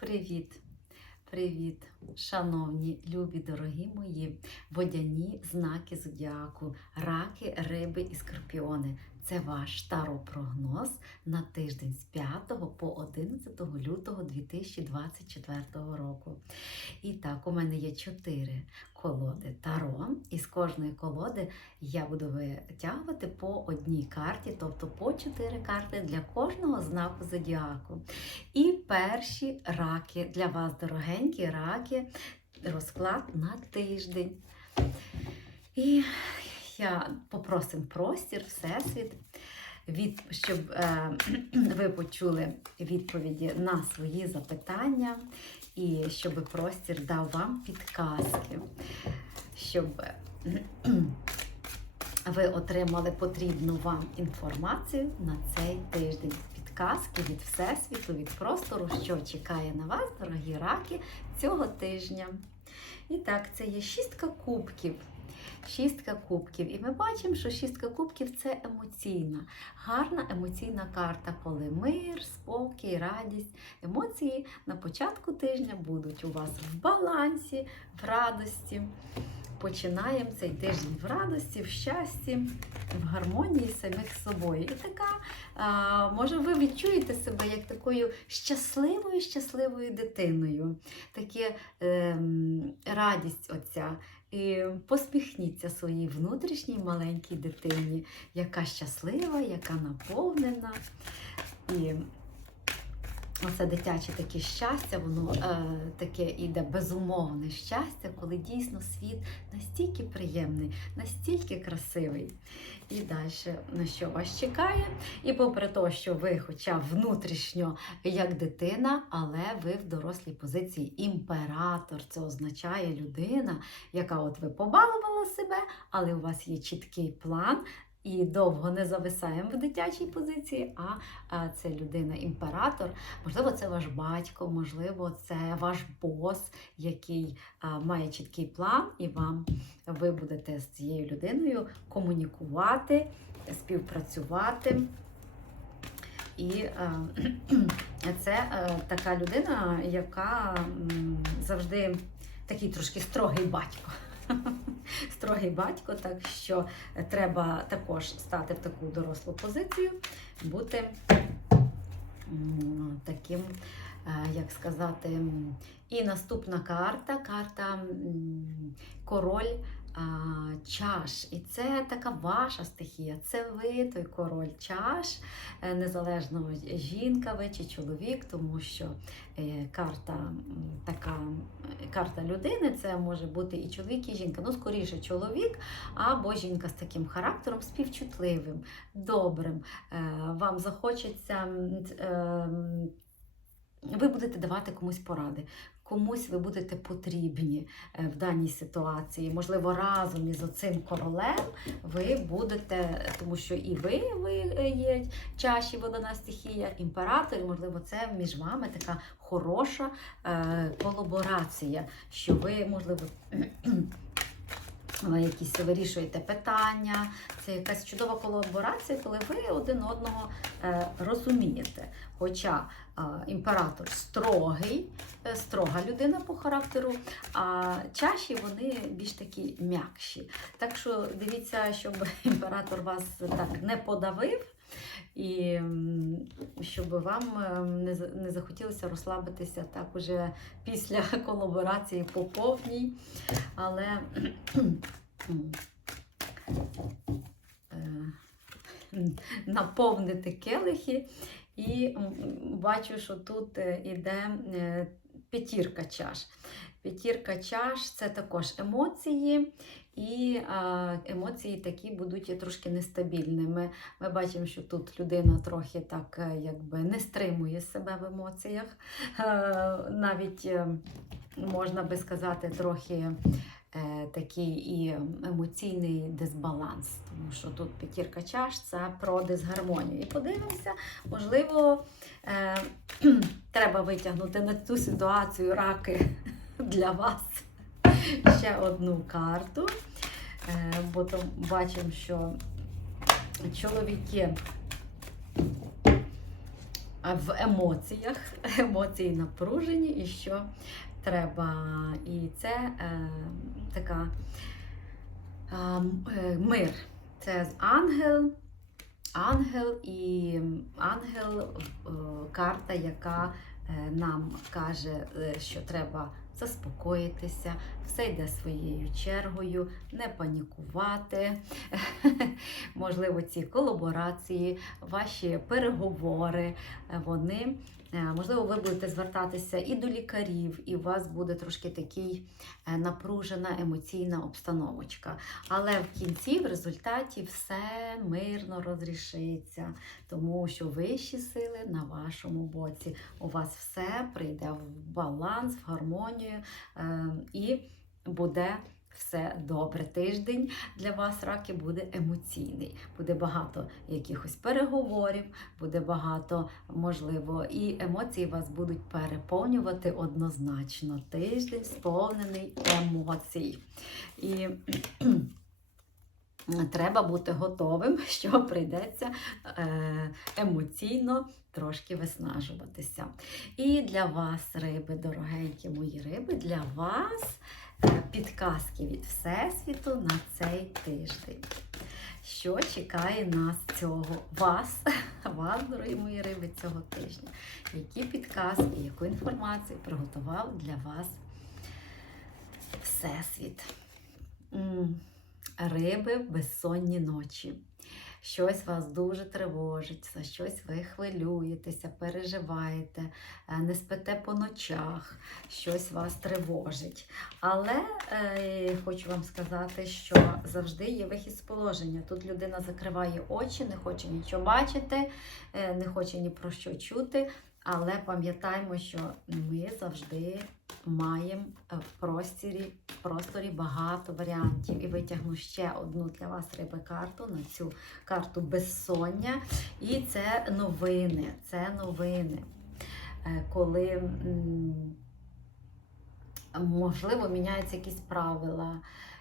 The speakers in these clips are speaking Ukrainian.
Привіт! Привіт, шановні, любі, дорогі мої водяні знаки зодіаку, раки, риби і скорпіони. Це ваш таропрогноз на тиждень з 5 по 11 лютого 2024 року. І так, у мене є чотири колоди таро, і з кожної колоди я буду витягувати по одній карті, тобто по чотири карти для кожного знаку зодіаку. І перші раки для вас, дорогенькі раки, розклад на тиждень. І я попросим простір, всесвіт, від, щоб е, ви почули відповіді на свої запитання, і щоб простір дав вам підказки, щоб е, ви отримали потрібну вам інформацію на цей тиждень. Підказки від Всесвіту, від простору, що чекає на вас, дорогі раки, цього тижня. І так, це є шістка кубків. Шістка кубків. І ми бачимо, що шістка кубків це емоційна, гарна емоційна карта, коли мир, спокій, радість. Емоції на початку тижня будуть у вас в балансі, в радості. Починаємо цей тиждень в радості, в щасті, в гармонії самих з собою. І така, може, ви відчуєте себе як такою щасливою, щасливою дитиною. Таке ем, радість оця. І посміхніться своїй внутрішній маленькій дитині, яка щаслива, яка наповнена. І оце дитяче таке щастя, воно е, таке іде безумовне щастя, коли дійсно світ настільки приємний, настільки красивий. І далі на що вас чекає. І попри те, що ви, хоча внутрішньо як дитина, але ви в дорослій позиції імператор. Це означає людина, яка от ви побалувала себе, але у вас є чіткий план. І довго не зависаємо в дитячій позиції, а, це людина-імператор. Можливо, це ваш батько, можливо, це ваш бос, який має чіткий план, і вам ви будете з цією людиною комунікувати, співпрацювати. І це така людина, яка завжди такий трошки строгий батько. Строгий батько, так що треба також стати в таку дорослу позицію, бути таким, е, як сказати, і наступна карта карта король чаш. І це така ваша стихія. Це ви той король чаш, е, незалежно жінка ви чи чоловік, тому що е, карта така е, карта людини це може бути і чоловік, і жінка. Ну, скоріше, чоловік або жінка з таким характером, співчутливим, добрим. Вам захочеться. м, ц- е, м, ви будете давати комусь поради, комусь ви будете потрібні е, в даній ситуації. Можливо, разом із оцим королем ви будете, тому що і ви, ви е, є чаші водона стихія, імператор, і, можливо, це між вами така хороша е, колаборація, що ви, можливо, ви якісь вирішуєте питання. Це якась чудова колаборація, коли ви один одного е, розумієте. Хоча е, імператор строгий, е, строга людина по характеру, а чаші вони більш такі м'якші. Так що дивіться, щоб імператор вас так не подавив. І щоб вам е, не, захотілося розслабитися так уже після колаборації по повній. Але е, наповнити келихи, і бачу, що тут е, іде е, п'ятірка чаш. П'ятірка чаш це також емоції, і емоції такі будуть трошки нестабільними. Ми бачимо, що тут людина трохи так е, якби не стримує себе в емоціях. Е, Навіть е, можна би сказати, трохи такий і емоційний дисбаланс. Тому що тут п'ятірка чаш це про дисгармонію. І подивимося, можливо, е, треба витягнути на цю ситуацію раки для вас ще одну карту. Е, бо там бачимо, що чоловіки в емоціях, емоції напружені, і що треба. І це е, така е, мир. Це ангел. Ангел і ангел е, карта, яка е, нам каже, що треба заспокоїтися, все йде своєю чергою, не панікувати. Можливо, ці колаборації, ваші переговори, вони. Е, Можливо, ви будете звертатися і до лікарів, і у вас буде трошки такий е, напружена емоційна обстановочка. Але в кінці, в результаті, все мирно розрішиться, тому що вищі сили на вашому боці. У вас все прийде в баланс, в гармонію е, і буде. Все добре. Тиждень для вас раки буде емоційний. Буде багато якихось переговорів, буде багато, можливо, і емоції вас будуть переповнювати однозначно. Тиждень сповнений емоцій. І треба бути готовим, що прийдеться е, емоційно трошки виснажуватися. І для вас, риби, дорогенькі мої риби, для вас е, підказки від Всесвіту на цей тиждень. Що чекає нас цього вас, вас, дорогі мої риби, цього тижня? Які підказки, яку інформацію приготував для вас Всесвіт? Риби в безсонні ночі. Щось вас дуже тривожить, за щось ви хвилюєтеся, переживаєте, е, не спите по ночах, щось вас тривожить. Але е, хочу вам сказати, що завжди є вихід з положення. Тут людина закриває очі, не хоче нічого бачити, е, не хоче ні про що чути. Але пам'ятаємо, що ми завжди маємо е, в просторі, в просторі багато варіантів. І витягну ще одну для вас риби карту на цю карту безсоння. І це новини. Це новини. Е, Коли можливо міняються якісь правила.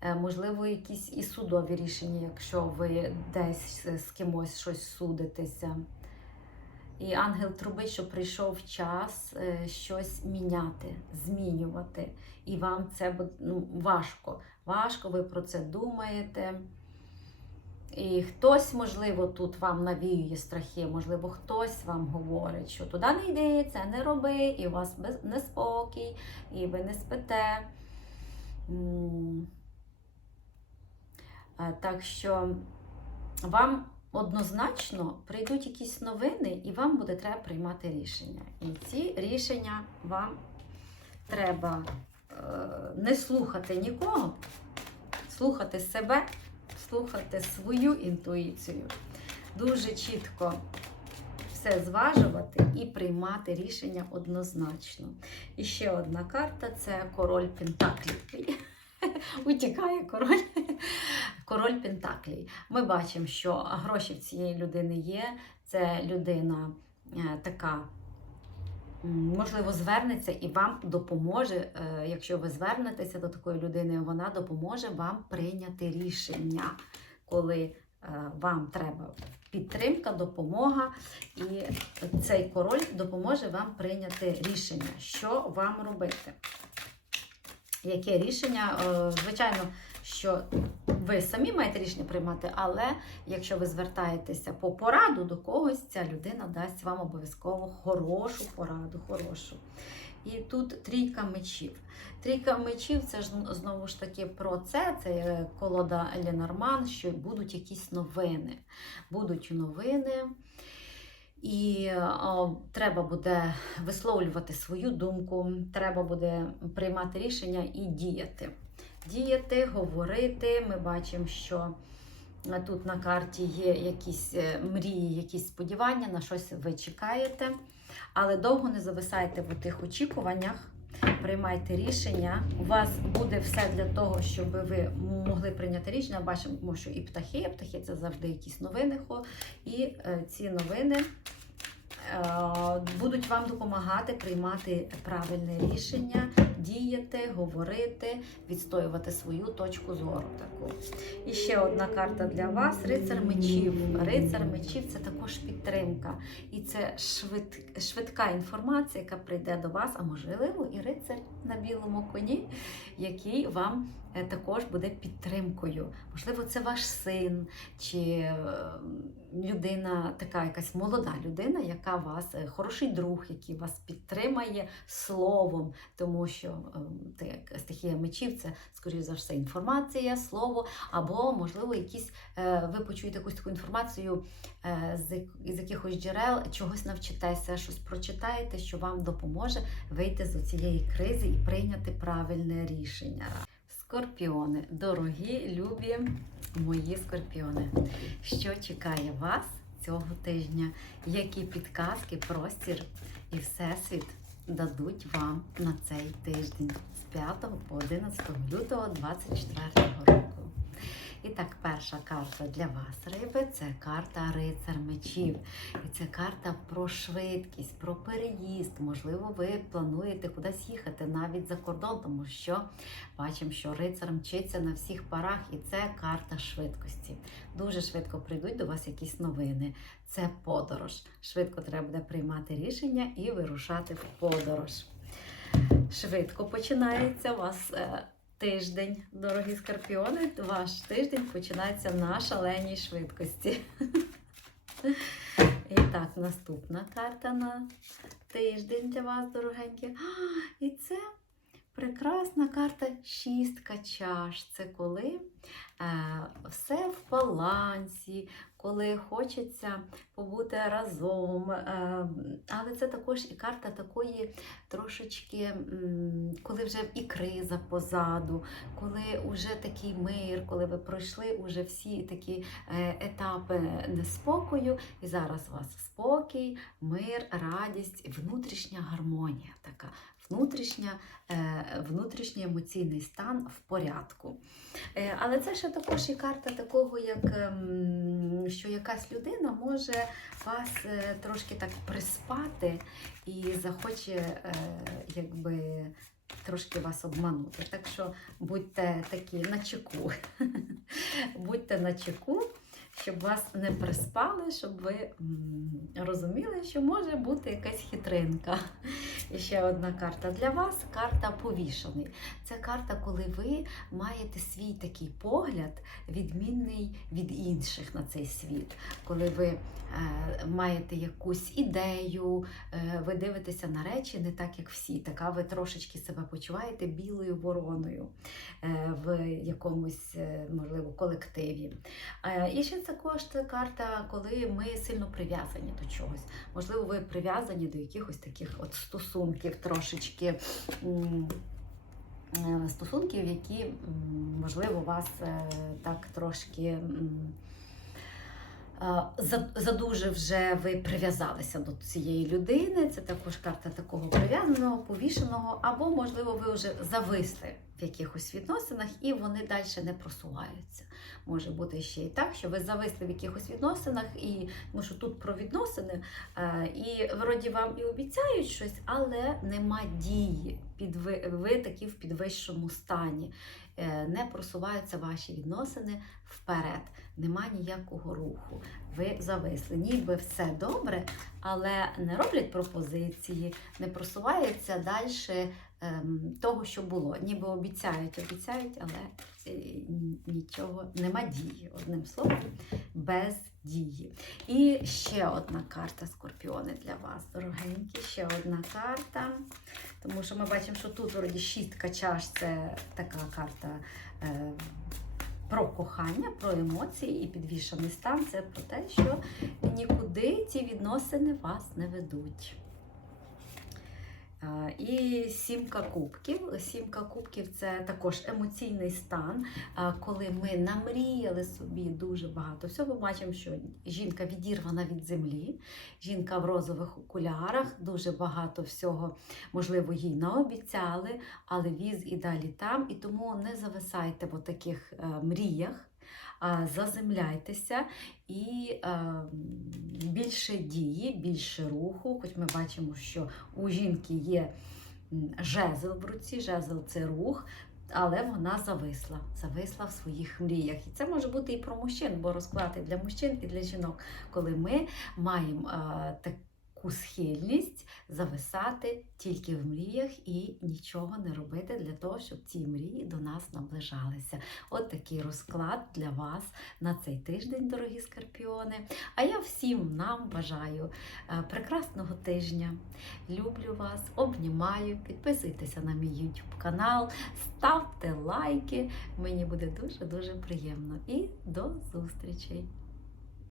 е, Можливо, якісь і судові рішення, якщо ви десь з кимось щось судитеся. І ангел трубить, що прийшов час е, щось міняти, змінювати. І вам це буде ну, важко. Важко, ви про це думаєте. І хтось, можливо, тут вам навіює страхи, можливо, хтось вам говорить, що туди не йди, це не роби, і у вас неспокій, і ви не спите. Е, Так що вам однозначно прийдуть якісь новини, і вам буде треба приймати рішення. І ці рішення вам треба е, не слухати нікого, слухати себе, слухати свою інтуїцію, дуже чітко все зважувати і приймати рішення однозначно. І ще одна карта це король Пентаклів. Утікає король. Король Пентаклій. Ми бачимо, що гроші в цієї людини є. Це людина е, така, можливо, звернеться і вам допоможе. е, Якщо ви звернетеся до такої людини, вона допоможе вам прийняти рішення, коли е, вам треба підтримка, допомога. І цей король допоможе вам прийняти рішення, що вам робити. Яке рішення? Е, Звичайно, що ви самі маєте рішення приймати, але якщо ви звертаєтеся по пораду до когось, ця людина дасть вам обов'язково хорошу пораду, хорошу. І тут трійка мечів. Трійка мечів це ж знову ж таки про це. Це е, колода Ленорман, що будуть якісь новини. Будуть новини. І о, треба буде висловлювати свою думку, треба буде приймати рішення і діяти. Діяти, говорити. Ми бачимо, що тут на карті є якісь е, мрії, якісь сподівання, на щось ви чекаєте. Але довго не зависайте в тих очікуваннях, приймайте рішення. У вас буде все для того, щоб ви могли прийняти рішення. Бачимо, що і птахи, птахи це завжди якісь новини. І е, ці новини е, будуть вам допомагати приймати правильне рішення, діяти, говорити, відстоювати свою точку зору. Таку. І ще одна карта для вас: рицар мечів. Рицар мечів це також підтримка. І це швид, швидка інформація, яка прийде до вас, а можливо, і рицар на білому коні, який вам також буде підтримкою. Можливо, це ваш син чи е, людина, така якась молода людина, яка вас, е, хороший друг, який вас підтримає словом, тому що е, як стихія мечів це, скоріш за все, інформація, слово, або, можливо, якісь е, ви почуєте якусь таку інформацію е, з якихось джерел, чогось навчитеся, щось прочитаєте, що вам допоможе вийти з цієї кризи і прийняти правильне рішення. Скорпіони, дорогі, любі мої скорпіони. Що чекає вас цього тижня? Які підказки, простір і всесвіт дадуть вам на цей тиждень з 5 по 11 лютого 2024 року? І так, перша карта для вас, риби, це карта рицар мечів. І це карта про швидкість, про переїзд. Можливо, ви плануєте кудись їхати навіть за кордон, тому що бачимо, що рицар мчиться на всіх парах, і це карта швидкості. Дуже швидко прийдуть до вас якісь новини. Це подорож. Швидко треба буде приймати рішення і вирушати в подорож. Швидко починається у вас. Тиждень, дорогі скорпіони, ваш тиждень починається на шаленій швидкості. І так, наступна карта на тиждень для вас, дорогенькі. І це прекрасна карта шістка чаш. Це коли е, все в балансі, коли хочеться побути разом. Е, але це також і карта такої трошечки, коли вже і криза позаду, коли вже такий мир, коли ви пройшли вже всі такі е, етапи неспокою, і зараз у вас спокій, мир, радість, внутрішня гармонія така. Внутрішня, е, внутрішній емоційний стан в порядку. Е, Але це ще також і карта такого, як ем, що якась людина може вас е, трошки так приспати і захоче якби трошки вас обманути. Так що будьте такі на чеку. будьте на чеку, щоб вас не приспали, щоб ви розуміли, що може бути якась хитринка. І ще одна карта для вас карта повішений. Це карта, коли ви маєте свій такий погляд, відмінний від інших на цей світ. Коли ви е, маєте якусь ідею, е, ви дивитеся на речі не так, як всі. Така ви трошечки себе почуваєте білою вороною е, в якомусь, е, можливо, колективі. Е, І ще також це карта, коли ми сильно прив'язані до чогось. Можливо, ви прив'язані до якихось таких от стосунків трошечки. е, Стосунків, які, можливо, вас е, так трошки е, задуже вже ви прив'язалися до цієї людини. Це також карта такого прив'язаного, повішеного, або, можливо, ви вже зависли в якихось відносинах і вони далі не просуваються. Може бути ще і так, що ви зависли в якихось відносинах, і тому що тут про відносини, е, і вроді вам і обіцяють щось, але нема дії. Ви, ви такі в підвищому стані. Е, Не просуваються ваші відносини вперед, нема ніякого руху. Ви зависли. Ніби все добре, але не роблять пропозиції, не просуваються далі того, що було. Ніби обіцяють, обіцяють, але е, нічого нема дії. Одним словом, без дії. І ще одна карта скорпіони для вас, дорогенькі. Ще одна карта. Тому що ми бачимо, що тут вроді шістка чаш це така карта. Е, про кохання, про емоції і підвішений стан це про те, що нікуди ці відносини вас не ведуть. Е, І сімка кубків. Сімка кубків це також емоційний стан, е, коли ми намріяли собі дуже багато всього. Ми бачимо, що жінка відірвана від землі, жінка в розових окулярах, дуже багато всього, можливо, їй наобіцяли, але віз і далі там. І тому не зависайте в таких мріях. Заземляйтеся і більше дії, більше руху. Хоч ми бачимо, що у жінки є жезл в руці, жезл це рух. Але вона зависла, зависла в своїх мріях. І це може бути і про мужчин, бо розклад і для мужчин, і для жінок, коли ми маємо а, таку схильність зависати тільки в мріях і нічого не робити для того, щоб ці мрії до нас наближалися. От такий розклад для вас на цей тиждень, дорогі скорпіони. А я всім нам бажаю е, прекрасного тижня. Люблю вас, обнімаю, підписуйтеся на мій YouTube канал, ставте лайки. Мені буде дуже-дуже приємно. І до зустрічей!